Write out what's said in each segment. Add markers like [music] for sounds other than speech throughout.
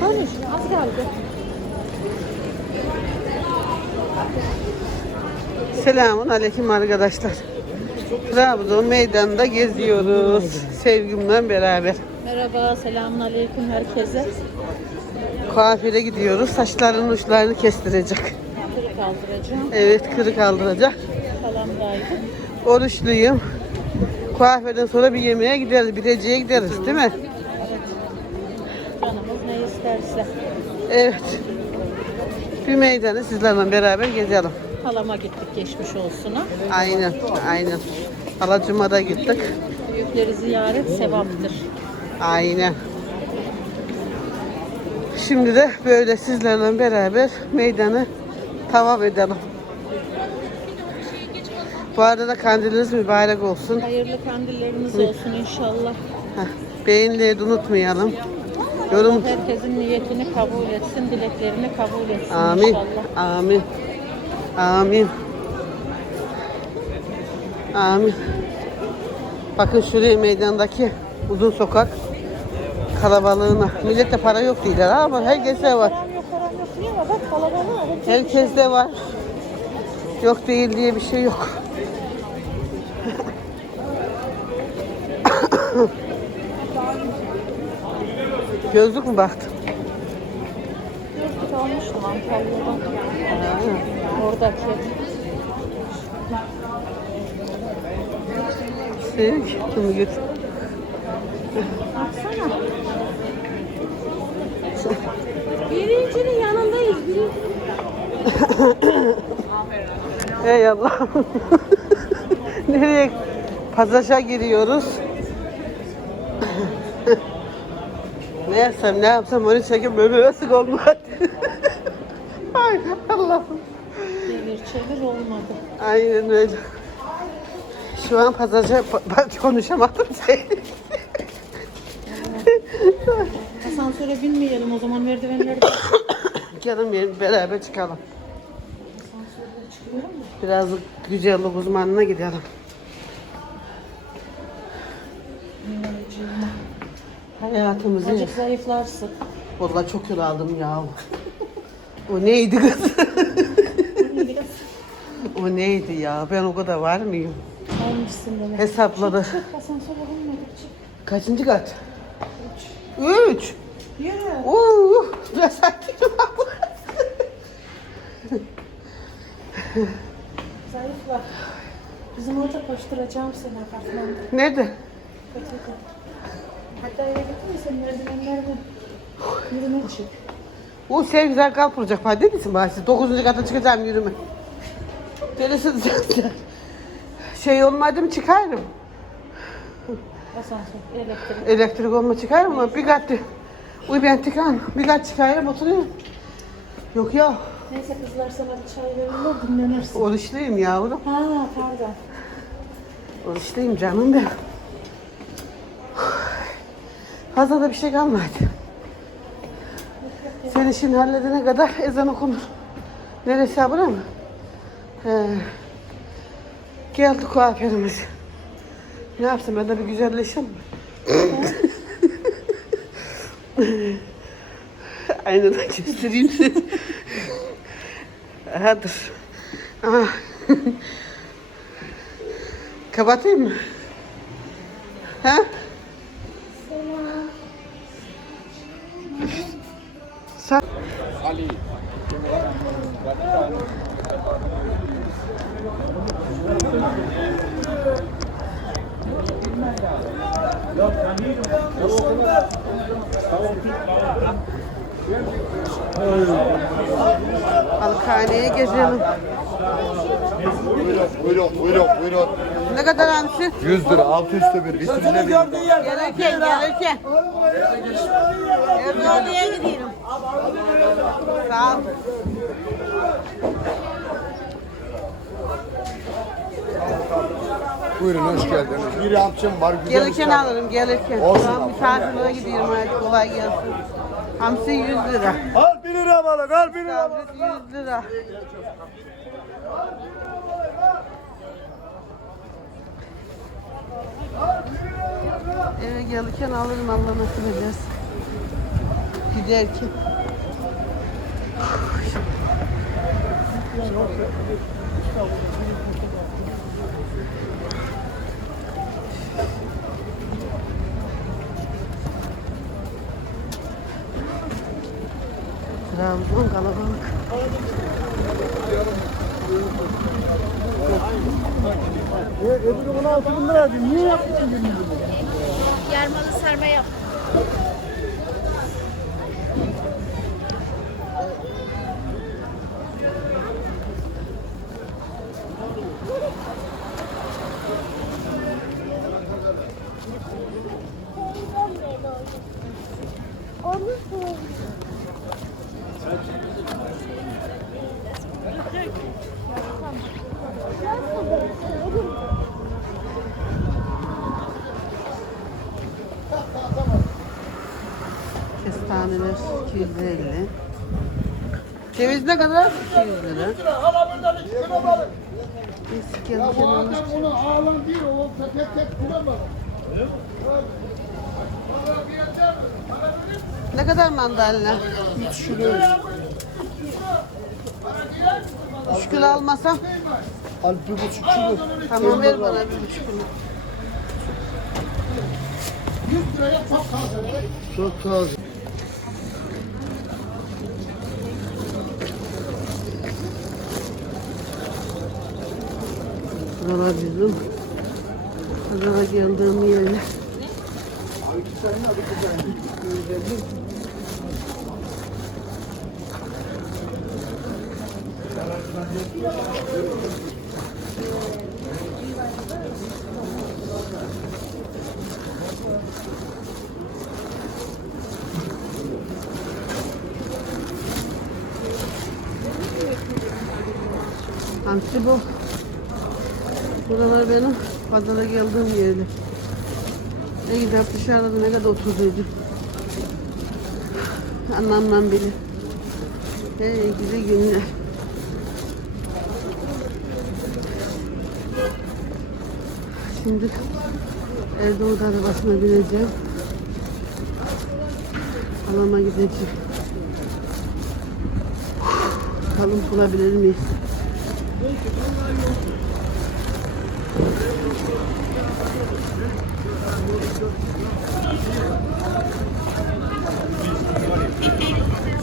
Konuş. Az kaldı. Selamun aleyküm arkadaşlar. Trabzon meydanında geziyoruz. Sevgimle beraber. Merhaba, selamun aleyküm herkese. Kuaföre gidiyoruz. Saçlarının uçlarını kestirecek. Kırık kaldıracağım. Evet kırık aldıracak. Kalamdaydı. Oruçluyum. Kuaförden sonra bir yemeğe gideriz. Bilecik'e gideriz değil mi? Canımız ne isterse. Evet. Bir meydanı sizlerle beraber gezelim. Halama gittik geçmiş olsuna. Aynen, aynen. Alacıma'da gittik. Büyükleri ziyaret sevaptır. Aynen. Şimdi de böyle sizlerle beraber meydanı tavaf edelim. Bu arada da kandiliniz mübarek olsun. Hayırlı kandillerimiz olsun inşallah. Heh, beğenileri de unutmayalım. Yorum. Herkesin niyetini kabul etsin, dileklerini kabul etsin Amin. inşallah. Amin. Amin. Amin. Bakın şuraya meydandaki uzun sokak kalabalığına. Millette para yok değiller ama herkeste var. Param yok, param yok diye ama bak kalabalığı. Herkeste var. Yok değil diye bir şey yok. [coughs] Gözlük mü baktın? Gözlük almıştım Antalya'dan. Oradaki. Sevik. Bunu götür. Baksana. Birincinin yanındayız. Birinci. Ey Allah. [laughs] Nereye? Pazaşa giriyoruz. Ne yapsam ne yapsam onu çekip böyle nasıl olmaz. Ay Allah'ım. Devir çevir olmadı. Aynen öyle. Şu an pazaşa pa- konuşamadım şey. Asansöre binmeyelim o zaman merdivenlerde. [coughs] Canım benim beraber çıkalım. Biraz güzellik uzmanına gidelim. Hayatımızı Azıcık zayıflarsın. Vallahi çok kilo aldım ya. O neydi kız? o neydi ya? Ben o kadar var mıyım? Almışsın demek. Hesapladı. Çık asansöre binmedik çık. Kaçıncı kat? Üç. Yürü. Oo, biraz sakin ol. Zayıfla. Bizim orada koşturacağım seni apartmanda. Nerede? Kötü Hatta eve yürüme. O şey güzel kalp olacak falan değil misin bana? Dokuzuncu kata çıkacağım yürüme. Delisin sen. Şey olmadı mı çıkarım. Asansör, elektrik. Elektrik olma çıkarım ama bir kat Uy ben tıkan. Bir kat çıkarım oturuyorum. Yok ya. Neyse kızlar sana bir çay verirler dinlenirsin. Oruçluyum yavrum. Ha pardon. Oruçluyum canım benim. Fazla da bir şey kalmadı. Sen işini halledene kadar ezan okunur. Neresi abone mı? He. Geldi kuaförümüz. Ne yapsın ben de bir güzelleşeyim mi? [laughs] Aynadan göstereyim size. Aha dur. Aha. [laughs] Kapatayım mı? Ha? Sen... Balıkhaneye gezelim. Buyurun, buyurun, buyurun, buyurun. Ne kadar hamsi? 100 lira, altı üstü bir. Vitrinde bir. Gelirken, gelirken. Erdoğan'a gidiyorum. Sağ ol. Buyurun, hoş geldiniz. Bir hamçım var, güzel Gelirken işler. alırım, gelirken. Olsun Şu an abla. misafirliğe gidiyorum. Hadi kolay gelsin. Hamsi 100 lira. Al 1 lira balık, al 1 lira balık. Sabret 100 lira. Eve gelirken alırım Allah nasip ederse. giderken. Trabzon kalabalık. Öbürü 16 bin lira Niye yaptın gününü? Yarmalı sarma yap. Kestaneler 250. Ceviz ne kadar? 200 lira. Eski yanlış Onu ağlan değil o tek tek kuramaz. Ne kadar mandalina? 3 kilo. 3 kilo almasam? Al bir buçuk kilo. Tamam ver bana bir buçuk kilo. 100 liraya çok taze. Çok taze. Buralar bizim. Pazara geldiğim yerler. Hamsi bu. Buralar benim pazara geldiğim yerler. Ne gider dışarıda ne kadar oturduydu. Anlamdan biri. Ne güzel günler. Şimdi Erdoğan arabasına bineceğim. Halama gideceğim. Bakalım bulabilir miyiz?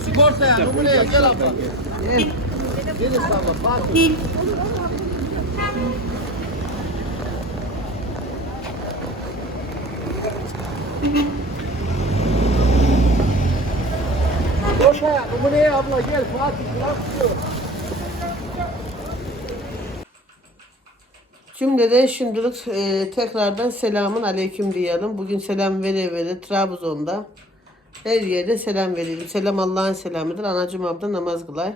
Sigortaya numaraya gel abla. Evet. Gelin abla Fatih. Boşaya numaraya abla gel Fatih bırak diyor. Cümlede şimdilik e, tekrardan selamun aleyküm diyelim. Bugün selam vere vere Trabzon'da her yerde selam verelim. Selam Allah'ın selamıdır. Anacım abla namaz kılay.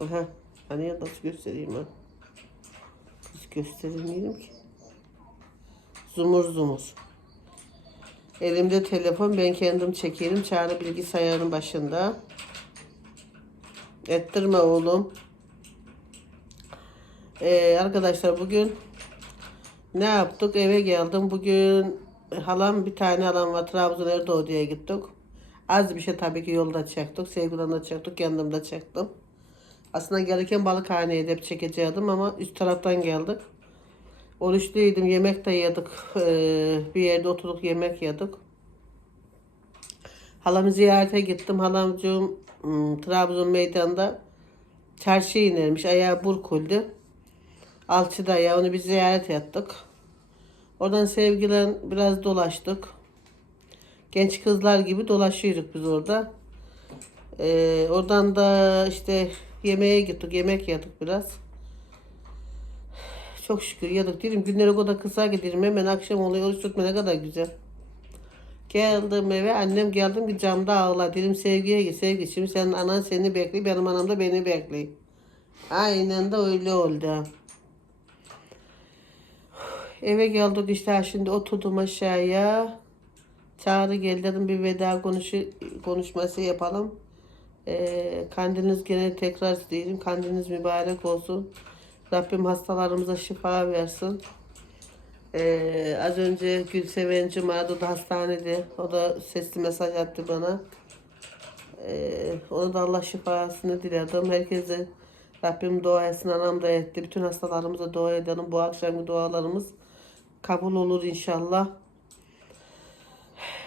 Aha. Hani nasıl göstereyim ha? Hiç gösteremiyorum ki. Zumur zumur. Elimde telefon ben kendim çekerim. Çağrı bilgisayarın başında. Ettirme oğlum. Ee, arkadaşlar bugün ne yaptık? Eve geldim. Bugün halam bir tane halam var. Trabzon Erdoğdu'ya gittik. Az bir şey tabii ki yolda çektik. Sevgilimle çektik. De çektim. Aslında gelirken balıkhaneye de hep çekecektim ama üst taraftan geldik. Oruçluydum. Yemek de yedik. Ee, bir yerde oturduk yemek yedik. Halamı ziyarete gittim. Halamcığım hmm, Trabzon meydanda çarşıya inermiş. Ayağı burkuldu. Alçıda ya onu bir ziyaret ettik. Oradan sevgilen biraz dolaştık. Genç kızlar gibi dolaşıyorduk biz orada. Ee, oradan da işte yemeğe gittik. Yemek yedik biraz. Çok şükür yedik. Dedim günleri o kadar kısa giderim. Hemen akşam oluyor. Oruç tutma ne kadar güzel. Geldim eve annem geldim bir camda ağla. Dedim sevgiye git sevgi. Şimdi senin anan seni bekliyor. Benim anam da beni bekliyor. Aynen de öyle oldu. Eve geldik işte şimdi oturdum aşağıya. Çağrı geldi dedim bir veda konuşu, konuşması yapalım. Ee, kandiliniz gene tekrar diyelim. Kandiliniz mübarek olsun. Rabbim hastalarımıza şifa versin. Ee, az önce Gülseven Cuma'da da hastanede. O da sesli mesaj attı bana. Ee, ona da Allah şifasını diledim. Herkese Rabbim dua etsin. Anam da etti. Bütün hastalarımıza dua edelim. Bu akşamki dualarımız kabul olur inşallah.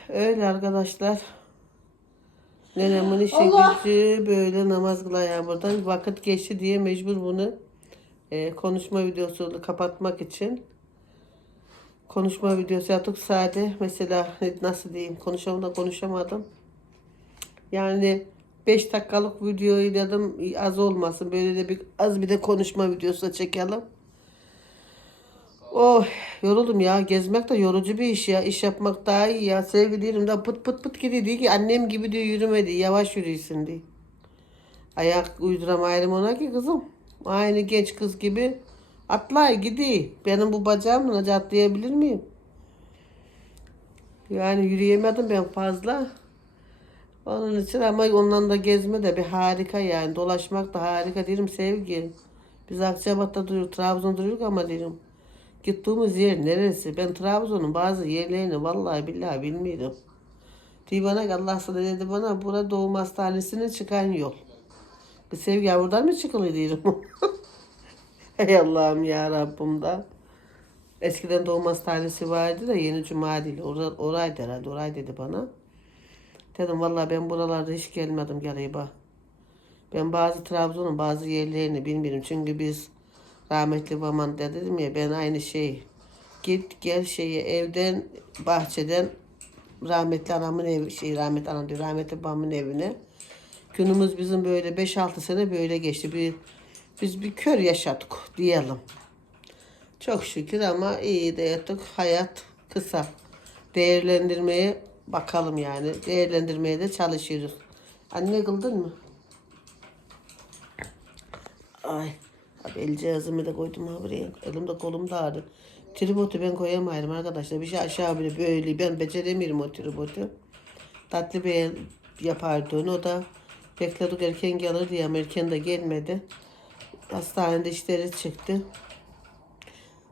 Öyle arkadaşlar. Nenemin işe gücü böyle namaz kılıyor buradan. Vakit geçti diye mecbur bunu e, konuşma videosunu kapatmak için konuşma videosu yaptık sade. Mesela nasıl diyeyim konuşamadım da konuşamadım. Yani 5 dakikalık videoyu dedim az olmasın. Böyle de bir az bir de konuşma videosu da çekelim. Oh yoruldum ya. Gezmek de yorucu bir iş ya. İş yapmak daha iyi ya. Sevgilim de pıt pıt pıt gidiyor. Diyor ki annem gibi diyor yürümedi. Yavaş yürüyorsun diyor. Ayak uyduramayalım ona ki kızım. Aynı genç kız gibi atlay gidiyor. Benim bu bacağımla acı atlayabilir miyim? Yani yürüyemedim ben fazla. Onun için ama ondan da gezme de bir harika yani. Dolaşmak da harika derim sevgi. Biz Akçabat'ta duruyoruz, Trabzon'da duruyoruz ama derim. Gittiğimiz yer neresi? Ben Trabzon'un bazı yerlerini vallahi billahi bana ki Allah sana dedi bana bura doğum hastanesine çıkan yol. Kız sevgi ya buradan mı çıkılıyor diyorum. [laughs] Ey Allah'ım ya Rabbim da. Eskiden doğum hastanesi vardı da yeni cuma değil. Or oraydı herhalde. Oray dedi bana. Dedim vallahi ben buralarda hiç gelmedim galiba. Ben bazı Trabzon'un bazı yerlerini bilmiyorum. Çünkü biz rahmetli babam da dedim ya ben aynı şey git gel şeyi evden bahçeden rahmetli anamın evi şey rahmetli anam diyor rahmetli babamın evine. Günümüz bizim böyle 5-6 sene böyle geçti. Bir, biz bir kör yaşadık diyelim. Çok şükür ama iyi de yattık. Hayat kısa. Değerlendirmeye bakalım yani. Değerlendirmeye de çalışıyoruz. Anne kıldın mı? Ay. Abi el cihazımı da koydum ha buraya. Elimde kolum da ağrı. Tripodu ben koyamayırım arkadaşlar. Bir şey aşağı bile böyle. Ben beceremiyorum o tripodu. Tatlı bir yapardı onu. O da bekledik erken gelir diye erken de gelmedi. Hastanede işleri çıktı.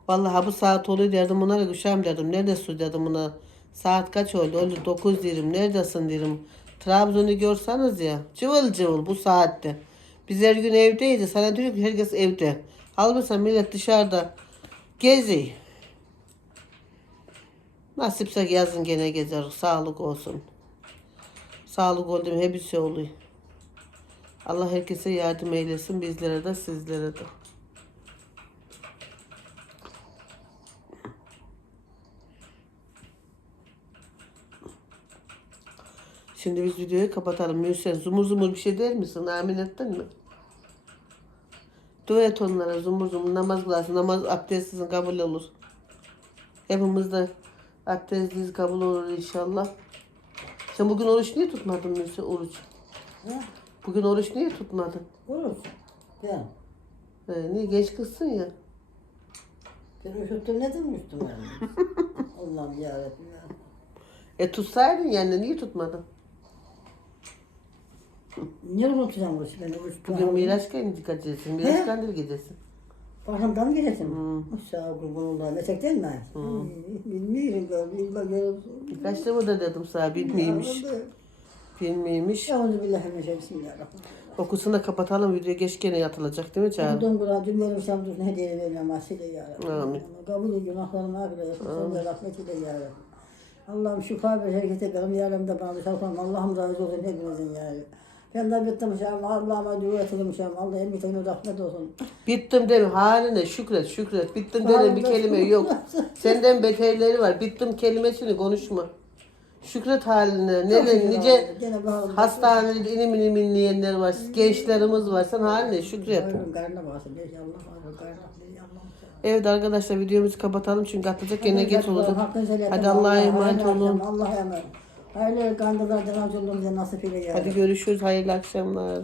Vallahi bu saat oluyor derdim da kuşağım derdim. Neredesin dedim buna. Saat kaç oldu? Oldu 9 derim. Neredesin derim. Trabzon'u görseniz ya. Cıvıl cıvıl bu saatte. Biz her gün evdeyiz. Sana diyor ki herkes evde. Halbuki millet dışarıda geziyor. Nasipse yazın gene gezer. Sağlık olsun. Sağlık oldu mu hepsi oluyor. Allah herkese yardım eylesin. Bizlere de sizlere de. Şimdi biz videoyu kapatalım. Müsen zumur zumur bir şey der misin? Amin ettin mi? Dua et onlara zumur zumur namaz kılarsın. Namaz abdestsizin kabul olur. Hepimiz de abdestliyiz kabul olur inşallah. Sen bugün oruç niye tutmadın Müsen oruç? Ha? Bugün oruç niye tutmadın? Olur. Ben. Ee, niye geç kızsın ya? Ben üşüttüm ne demiştim yani? [laughs] Allah'ım yarabbim ya. E tutsaydın yani niye tutmadın? Niye unutacağım oruç beni oruç Bugün tutmam? Miraç gecesi, Miraç He? kandil gecesi. Başımdan mı giresin? Sağ ol kurban Allah'ım. Etek değil mi? Bilmiyorum ben. Bilmiyorum. görürsün. Kaç defa da dedim sana bilmiymiş. Bilmiymiş. Euzu billahi mineşşeytanirracim. Bismillahirrahmanirrahim. Okusunu da kapatalım video geç gene yatılacak değil mi Çağrı? Kudum Kur'an cümlerim şamdursun hediye veriyorum asile ya Rabbi. Amin. Kabul et günahlarımı affeyle. Sen de rahmet eyle ya Rabbi. Allah'ım şifa ver herkese benim yaramda bana bir. Allah'ım razı olsun hepinizin ya Rabbi. Ben de bittim şahım. Allah'ıma dua edelim şahım. Allah en bitene rahmet olsun. Bittim deme haline şükret şükret. Bittim deme bir kelime yok. Senden beterleri var. Bittim kelimesini konuşma. Şükret haline. Ne, nice hastanede inim inim inleyenler var. Gençlerimiz var. Sen haline şükret. Allah Allah Allah Evet arkadaşlar videomuzu kapatalım çünkü atacak gene geç helal Hadi. Allah'a Allah- emanet olun. Allah'a emanet. Hayırlı kandılardan acılığımıza nasip eyle ya. Hadi görüşürüz. Hayırlı akşamlar.